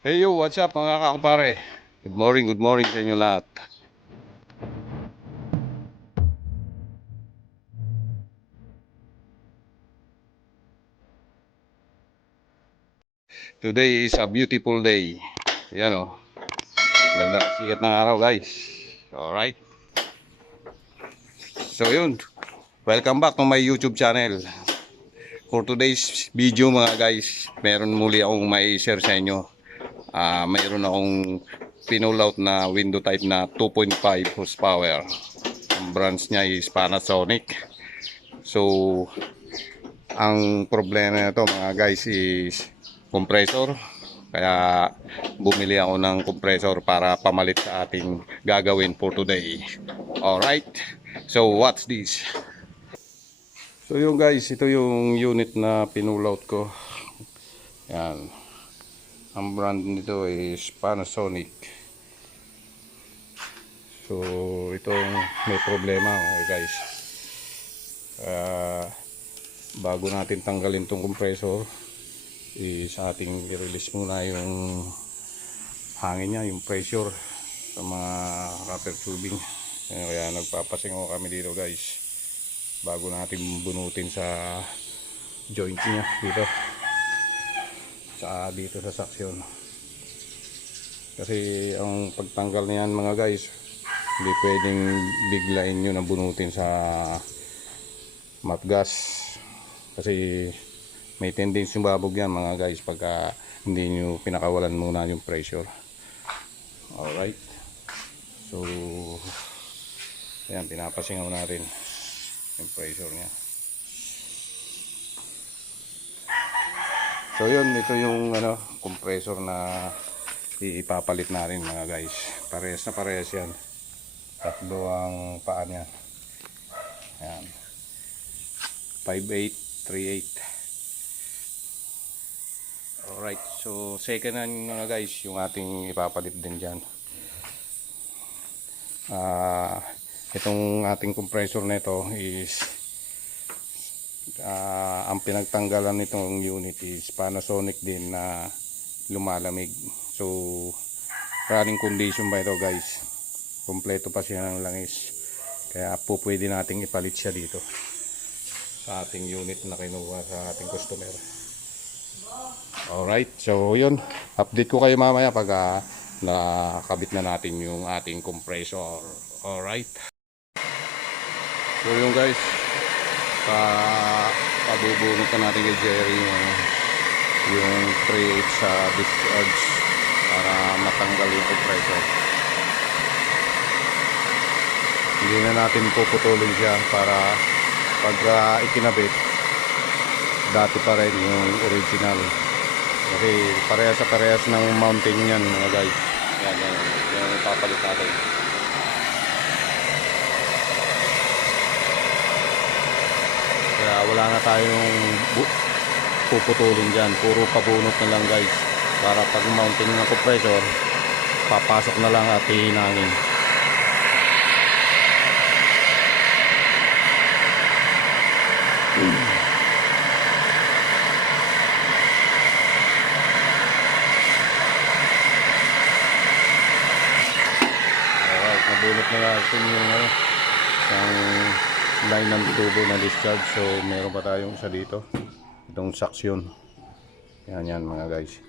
Hey yo, what's up mga kakapare? Good morning, good morning sa inyo lahat. Today is a beautiful day. Yan o. Ganda sikat ng araw guys. Alright. So yun. Welcome back to my YouTube channel. For today's video mga guys, meron muli akong may share sa inyo. Ah, mayroon akong pinull out na window type na 2.5 horsepower. Ang branch niya is Panasonic. So, ang problema nito mga guys is compressor. Kaya bumili ako ng compressor para pamalit sa ating gagawin for today. Alright, so what's this? So yung guys, ito yung unit na pinull out ko. Yan. Ang brand nito is Panasonic. So itong may problema guys. Ah, bago natin tanggalin tong compressor is ating i-release muna yung hangin niya, yung pressure sa mga rubber tubing. Kaya nagpapasingo kami dito guys bago natin bunutin sa joint niya dito sa dito sa saksyon. Kasi ang pagtanggal niyan mga guys hindi pwedeng biglain nyo na bunutin sa matgas kasi may tendency babog yan mga guys pagka hindi nyo pinakawalan muna yung pressure. Alright. So ayan pinapasingaw natin yung pressure niya so yun ito yung ano compressor na ipapalit natin mga guys. Parehas na parehas yan. Tatlo ang paa niya. Ayan. 5838 alright so second hand mga guys yung ating ipapalit din dyan. Ah itong ating compressor nito is ah, ang pinagtanggalan nitong unit is Panasonic din na lumalamig. So running condition ba ito guys? Kompleto pa siya ng langis. Kaya po pwede nating ipalit siya dito sa ating unit na kinuha sa ating customer. Alright so yun. Update ko kayo mamaya pag ah, nakabit na natin yung ating compressor. Alright So yun guys, pa pabubunot na natin kay Jerry yung, yung 3 sa discharge para matanggal yung compressor. Hindi na natin puputulin siya para pag uh, ikinabit, dati pa rin yung original. Kasi parehas sa parehas ng mounting yan mga guys. Yan, yan, yan yung ipapalit natin. Wala na tayong puputulin dyan. Puro pabunot na lang guys. Para pag mounting ng compressor, papasok na lang at hihinangin. Alright, nabunot na natin yung ano, isang line ng tubo na discharge. So, meron pa tayong isa dito. Itong suction. Yan yan mga guys.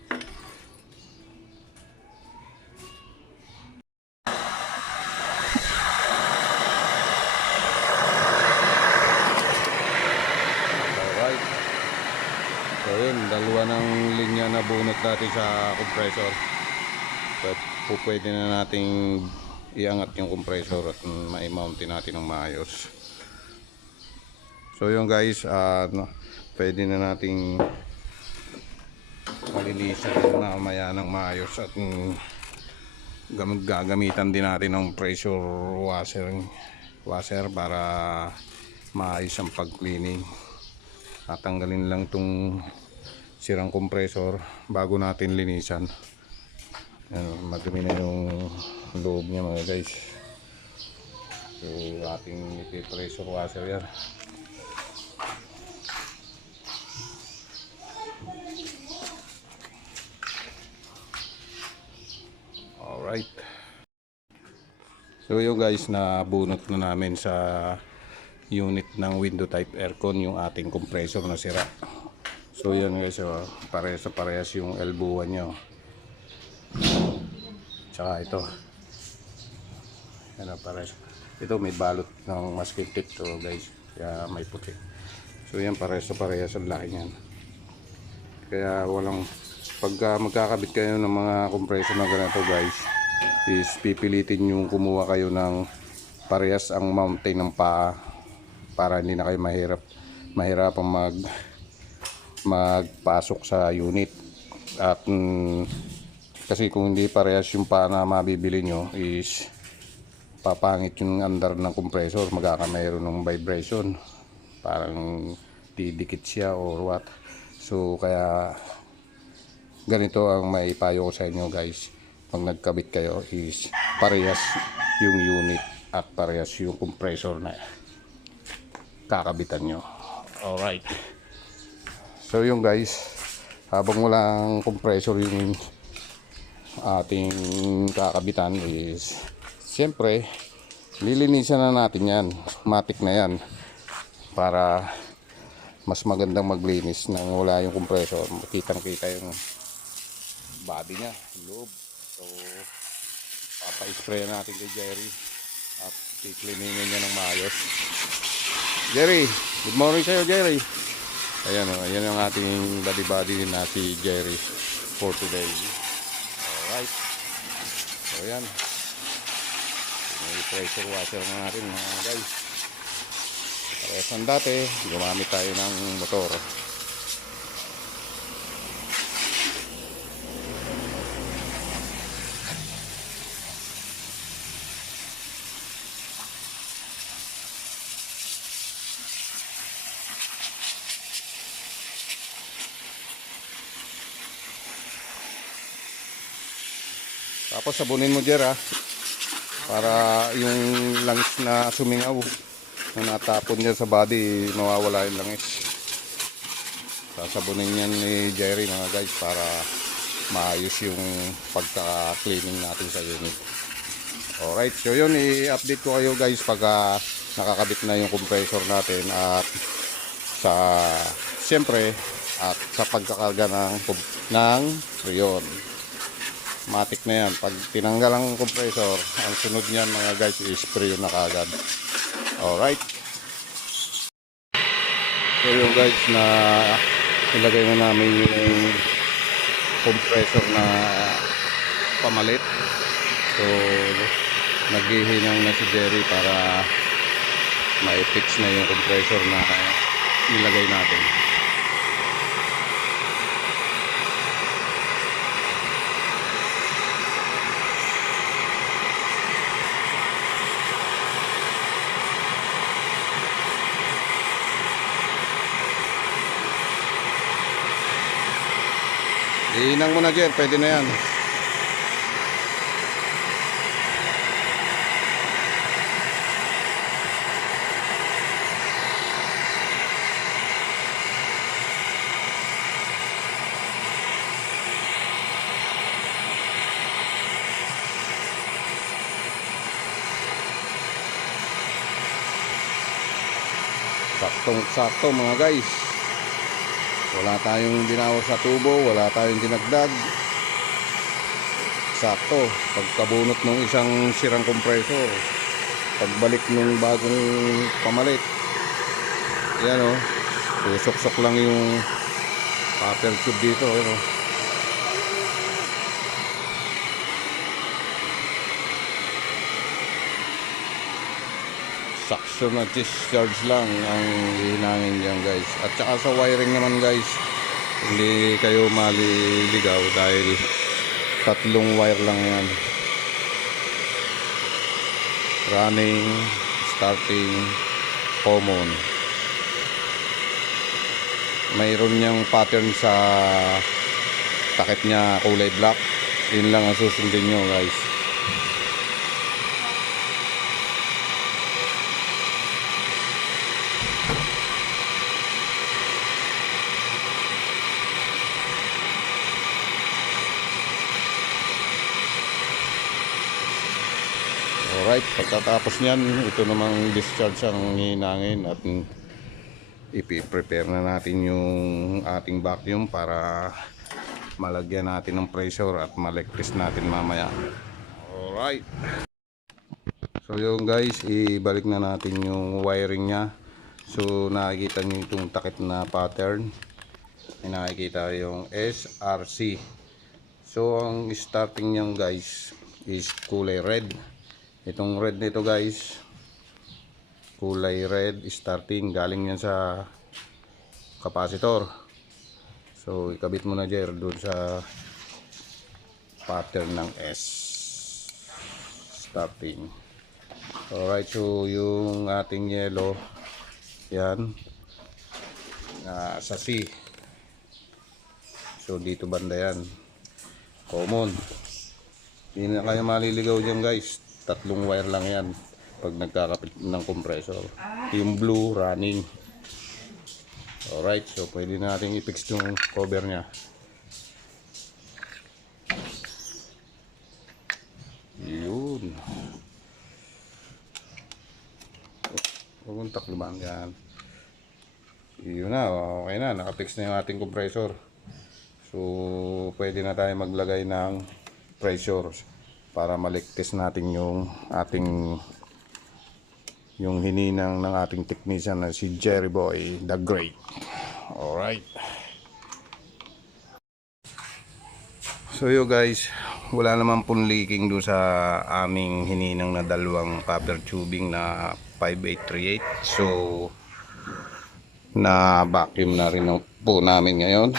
Alright. So yun, dalawa ng linya na bunot natin sa compressor. But po pwede na nating iangat yung compressor at ma-mountin natin ng maayos. So yun guys, ah, no, pwede na nating malinisan na mamaya ng maayos at mm, gam- gagamitan din natin ng pressure washer washer para maayos ang pag-cleaning. Tatanggalin lang tong sirang compressor bago natin linisan. Ano, madumi na yung loob niya mga guys. So ating ipipressure washer yan. Alright. So yun guys, nabunot na namin sa unit ng window type aircon yung ating compressor na sira. So yan guys, oh, parehas sa parehas yung elbowan nyo. Tsaka ito. Yan ang parehas. Ito may balot ng masking tip to guys. Kaya may puti. So yan parehas sa parehas ang laki niyan. Kaya walang pagka magkakabit kayo ng mga compressor na ganito guys is pipilitin yung kumuha kayo ng parehas ang mountain ng paa para hindi na kayo mahirap mahirapang mag magpasok sa unit. At mm, kasi kung hindi parehas yung paa na mabibili nyo is papangit yung andar ng compressor. Magkakamayroon ng vibration. Parang didikit siya or what. So kaya ganito ang maipayo ko sa inyo guys. Pag nagkabit kayo is parehas yung unit at parehas yung compressor na kakabitan nyo. Alright so yung guys. Habang walang compressor yung ating kakabitan is siyempre lilinisan na natin yan. Matik na yan. Para mas magandang maglinis nang wala yung compressor. Kitang kita yung body niya loob. So papa-spray natin kay Jerry at kiklinimin niya ng maayos. Jerry good morning sa'yo Jerry. Ayan o ayan ang ating body body na si Jerry for today. Alright. So ayan. May pressure washer na natin mga guys. Parehas ng dati gumamit tayo ng motor Tapos sabunin mo Jer ha. Para yung langis na sumingaw na natapon niya sa body, mawawala yung langis. Sasabunin yan ni Jerry mga guys para maayos yung pagka-cleaning natin sa unit. Alright, so yun i-update ko kayo guys pagka nakakabit na yung compressor natin at sa siyempre at sa pagkakarga ng ng freon matik na yan. Pag tinanggal ang compressor ang sunod niyan mga guys is spray na kagad. Alright. So yung guys na ilagay na namin yung compressor na pamalit. So naghihinang na si Jerry para ma-fix na yung compressor na nilagay natin Iinang mo na Jer, pwede na yan. Saktong sakto mga guys. Wala tayong binawas sa tubo, wala tayong dinagdag. Sakto, pagkabunot ng isang sirang kompresor, pagbalik ng bagong pamalit. Yan o, susok-sok lang yung paper tube dito. Yan o. sakso na discharge lang ang hinangin dyan guys. At saka sa wiring naman guys hindi kayo maliligaw dahil tatlong wire lang yan. Running starting common mayroon niyang pattern sa takip niya kulay black. Yun lang ang susundin nyo guys Alright, pagkatapos niyan, ito namang discharge ang hinangin at ipiprepare na natin yung ating vacuum para malagyan natin ng pressure at malektis natin mamaya. Alright. So yung guys, ibalik na natin yung wiring niya. So nakikita nyo itong takip na pattern. May nakikita yung SRC. So ang starting niyan guys is kulay red. Itong red nito guys, kulay red starting galing yan sa capacitor. So ikabit mo na Jer doon sa pattern ng S starting. Alright, so yung ating yellow, yan, na sa C. So dito banda yan. Common. Hindi na kayo maliligaw dyan guys. Tatlong wire lang yan pag nagkakapit ng compressor. Yung blue running. Alright, so pwede natin i-fix yung cover niya. Yun. Huwag mong takluban yan. Yun na, okay na. Nakafix na yung ating compressor. So, pwede na tayo maglagay ng pressure para maligtis natin yung ating yung hininang ng ating technician na si Jerry Boy the Great. Alright. So yo guys, wala naman pong leaking doon sa aming hininang na dalawang copper tubing na 5838. So, na vacuum na rin po namin ngayon.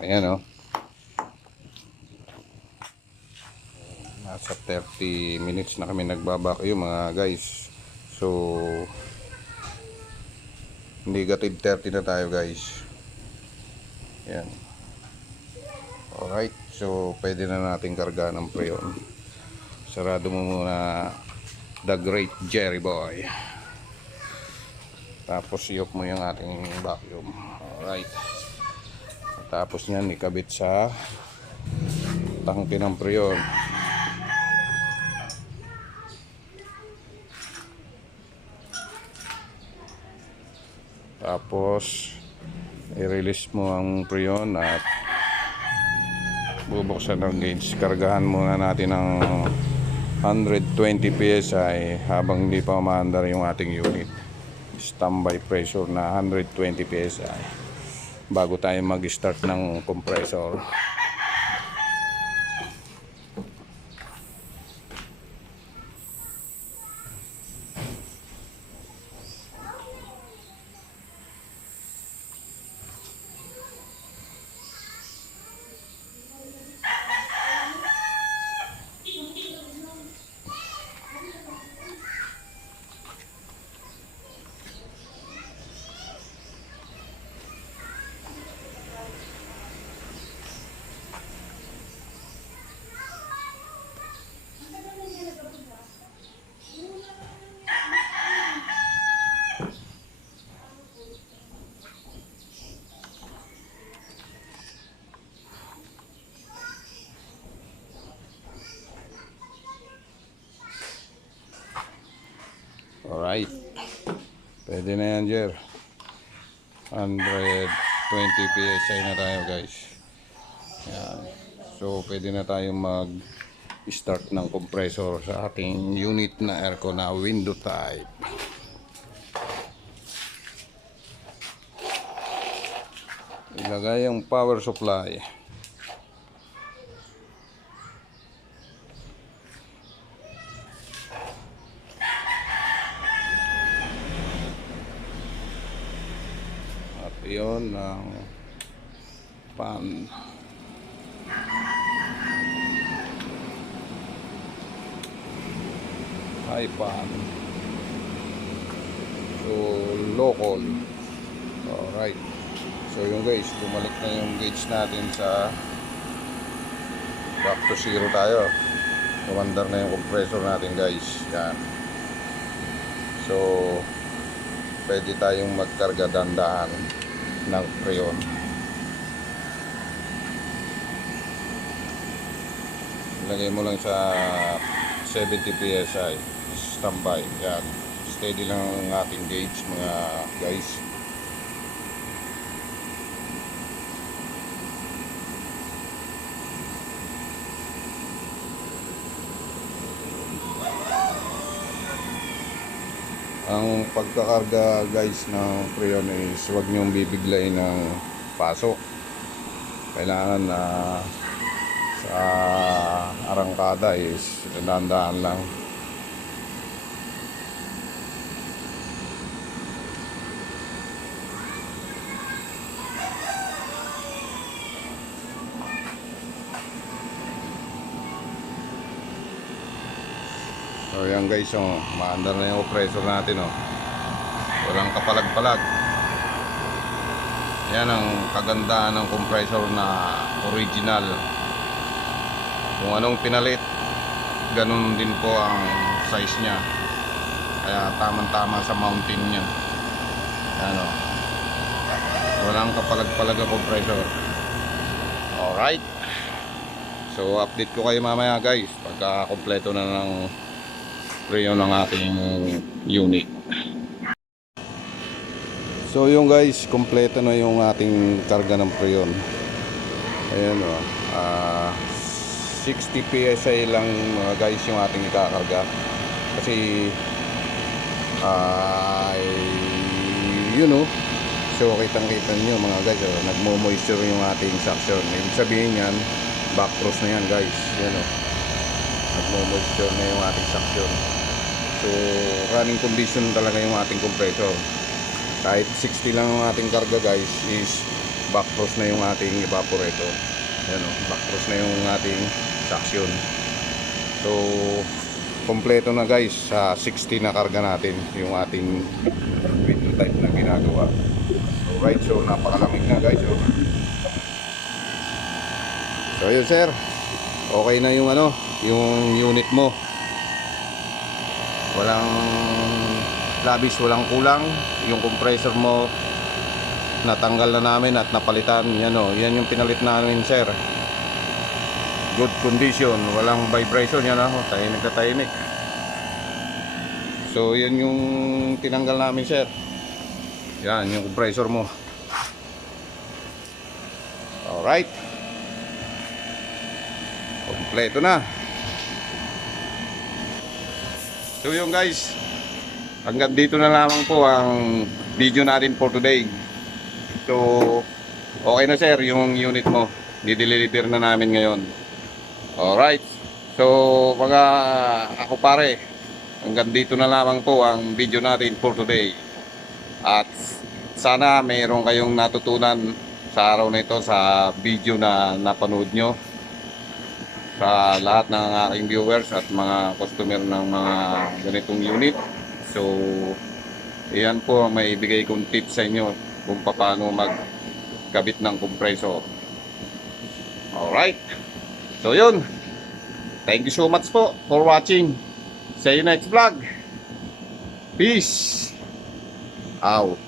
Ayan o. Nasa 30 minutes na kami nagbabacuum mga guys. So, negative 30 na tayo guys. Ayan. Alright. So, pwede na natin karga ng preyon. Sarado mo muna the great Jerry Boy. Tapos iyok mo yung ating vacuum. Alright. Tapos niyan ikabit sa tangke ng preyon. Tapos i-release mo ang preyon at bubuksan ng gauge. Kargahan muna natin ng 120 PSI habang hindi pa umaandar yung ating unit. Standby pressure na 120 PSI bago tayo mag-start ng compressor. Alright. Pwede na yan, Jer. 120 PSI na tayo, guys. Yan. So, pwede na tayo mag start ng compressor sa ating unit na aircon na window type. Ilagay ang power supply. At iyon ang pan. High pan. So, local. Alright. So, yung guys, bumalik na yung gauge natin sa back to zero tayo. Kumandar na yung compressor natin guys. Yan. So, pwede tayong magkarga dandahan ng preyon. Ilagay mo lang sa 70 PSI. Standby. Yan. Steady lang ang ating gauge mga guys. Ang pagkakarga guys ng freon is huwag niyong bibiglayin ng pasok. Kailangan na sa arangkada is dandaan lang. So yan guys, oh, maandar na yung compressor natin oh. Walang kapalag-palag. Yan ang kagandahan ng compressor na original. Kung anong pinalit, ganun din po ang size niya. Kaya tamang-tama sa mountain niya. Yan oh. Walang kapalag-palag ang compressor. Alright. So update ko kayo mamaya guys pagka kompleto na ng Freon ng ating unit. So yung guys, kompleto na yung ating karga ng Freon. Ayan o. ah 60 PSI lang mga guys yung ating ikakarga. Kasi ay you know, so kitang-kita nyo mga guys, oh, nagmo-moisture yung ating suction. Ibig sabihin yan, back cross na yan guys. Yan o. Nagmo-moisture na yung ating suction. So, running condition talaga yung ating compressor. Kahit 60 lang ang ating karga guys, is back na yung ating evaporator. Yan o, back cross na yung ating suction. So, kompleto na guys sa 60 na karga natin yung ating window type na ginagawa. So, right, so napakalamig na guys. Oh. So, yun sir. Okay na yung ano, yung unit mo walang labis, walang kulang. Yung compressor mo natanggal na namin at napalitan. Yan o, yan yung pinalit namin sir. Good condition, walang vibration yan o, tahimik na tahimik. So yan yung tinanggal namin sir. Yan yung compressor mo. Alright. Kompleto na So yung guys, hanggang dito na lamang po ang video natin for today. So, okay na sir yung unit mo. Dideliver na namin ngayon. Alright. So, mga ako pare, hanggang dito na lamang po ang video natin for today. At sana mayroon kayong natutunan sa araw na ito sa video na napanood nyo sa lahat ng aking viewers at mga customer ng mga ganitong unit. So, iyan po may bigay kong tips sa inyo kung paano magkabit ng compressor. Alright. So, yun. Thank you so much po for watching. See you next vlog. Peace out.